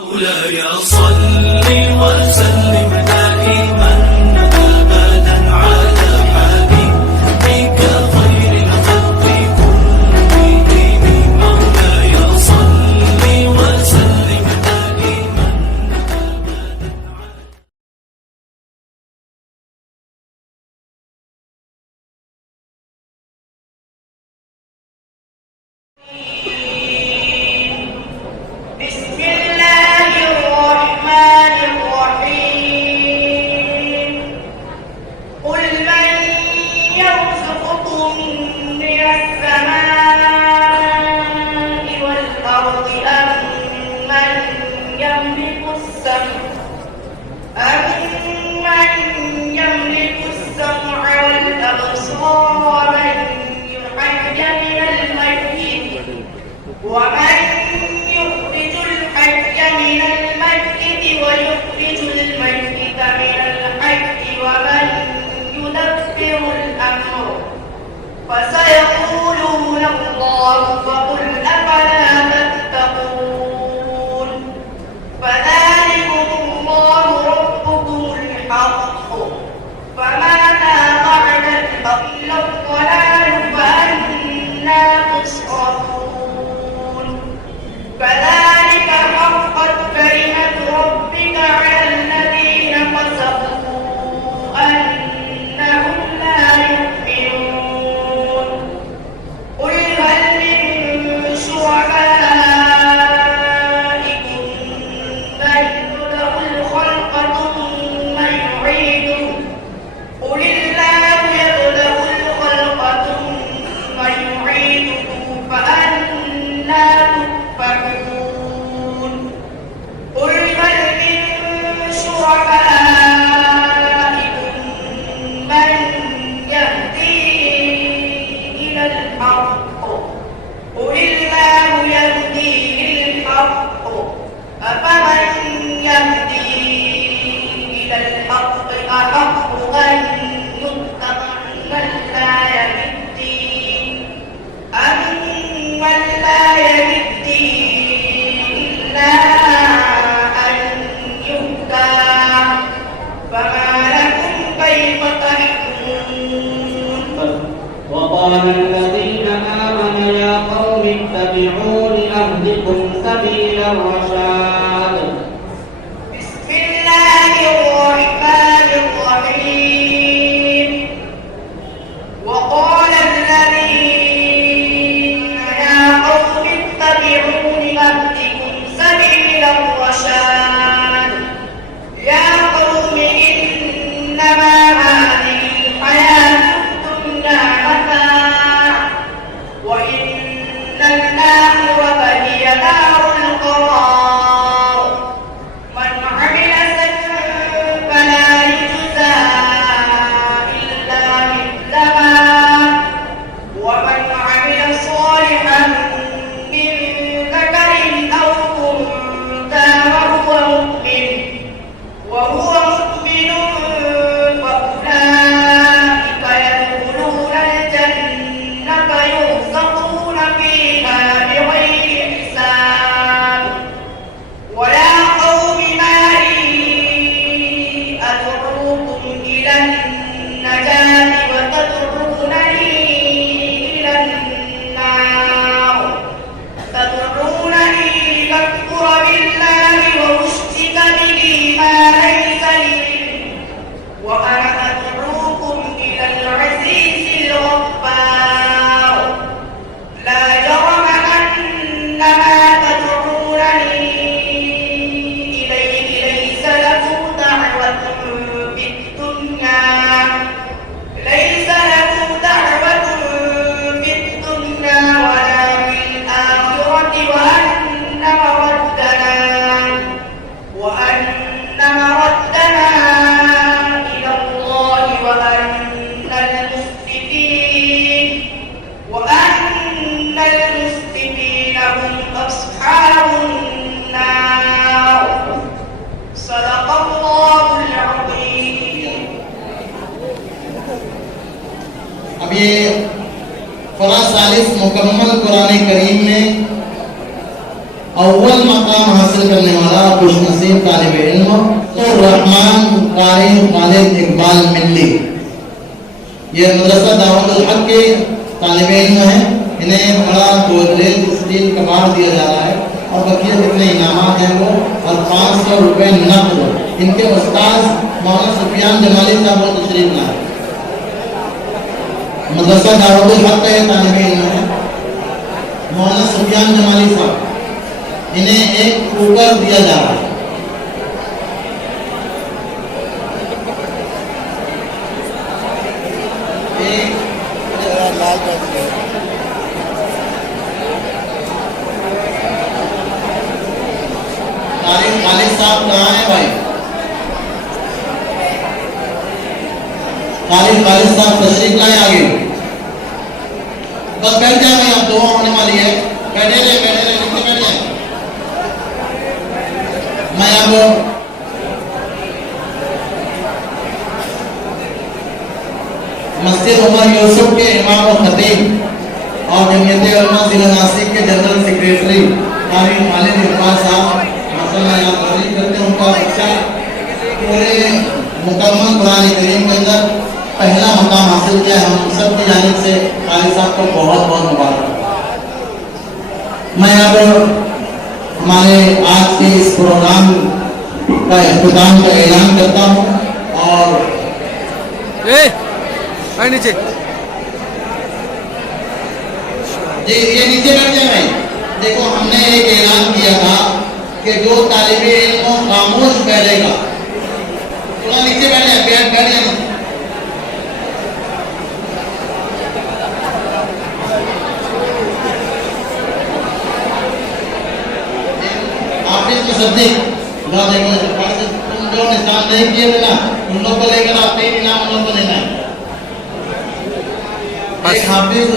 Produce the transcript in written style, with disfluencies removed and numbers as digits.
مولاي صل وسلم دائما ابدا على حبيبك خير الخلق كلهم. مولاي صل وسلم دائما ابدا على ومن يخرج الحي من الميت ويخرج الميت من الحي ومن يدبر الأمر فسيقولون الله فقل أفلا تتقون فذلكم الله ربكم الحق فماذا بعد الحق إلا الضلال فأنى تصرفون كذلك حقت كلمة ربك على الذين فسقوا أنهم لا يؤمنون قل هل من شركائكم من يبدأ الخلق ثم يعيده قل الله يبدأ الخلق ثم يعيده فأنى تؤفكون قل هل من شركائكم من يهدي إلى الحق قل الله يهدي للحق أفمن يهدي إلى الحق أحق أن يتبع من لا يهدي أمن لا يهدي إلا أن يهدى فما لكم كيف تحكمون وقال الذين آمنوا يا قوم اتبعون أهدكم سبيل الرشاد. بسم الله الرحمن الرحيم وقال الذين يا قوم اتبعون أهدكم سبيل الرشاد يا قوم إنما هذه الحياة الدنيا متاع وإن الآخرة هي دار القرار من عمل سيئا فلا يجزى إلا مثلها ومن عمل صالحا من ذكر أو أنثى وهو مؤمن فأولئك يدخلون الجنة يرزقون فيها بغير حساب ويا قوم ما لي أدعوكم إلى النجاة وتدعونني إلى النار تدعونني لأكفر بالله وأشرك به ما ليس لي وأنا أدعوكم إلى العزيز الغفار لا جرم أن ما تدعونني إليه ليس له دعوة في الدنيا ولا في الآخرة وأن مردنا إلى الله وأن المسرفين هم أصحاب النار صدق الله العظيم. अब ये क़ुरान 40 मुकम्मल कुरान करीम में अव्वल मकाम हासिल करने वाला खुशनसीब तालिब इल्म तो रहमान कारी खालिद इकबाल मिल्ली। ये मदरसा दावतुल हक के तालिब इल्म है। इन्हें बड़ा गोदरेज स्टील कबाड़ दिया जा रहा है और बकिया जितने इनामात हैं वो और 500 रुपये नकद। इनके उस्ताद मौलाना सुफियान जमाली साहब वो तशरीफ लाए। मदरसा दावतुल हक का तालिब इल्म है मौलाना सुफियान जमाली साहब। इन्हें एक कुकर दिया जा रहा है। खालिद साहब कहाँ है भाई? खालिद साहब तशरीफ लाए आगे। बस बैठ जाए भाई, अब दुआ होने वाली है। बैठे रहे नीचे बैठ जाए। मैं अब मस्जिद उमर यूसुफ के इमाम और खतीब और जमीयत उलमा जिला नासिक के जनरल सेक्रेटरी कारी खालिद इकबाल साहब माशाअल्लाह यहाँ तशरीफ करते हैं। उनका बच्चा पूरे मुकम्मल कुरान करीम के अंदर पहला मकाम हासिल किया है। हम सब की जानिब से कारी साहब को बहुत बहुत मुबारक। मैं अब हमारे आज के इस प्रोग्राम का इख्तिताम का ऐलान करता हूँ और नीचे जी ये नीचे बैठ जाए भाई। देखो हमने एक ऐलान किया था कि जो तालिब इल्म खामोश बैठेगा, थोड़ा नीचे बैठ जाए, बैठ जाए। तुम जो निशान नहीं किए थे ना उन लोग को लेकर आते ही नाम उन लोग को लेना है। हाफिज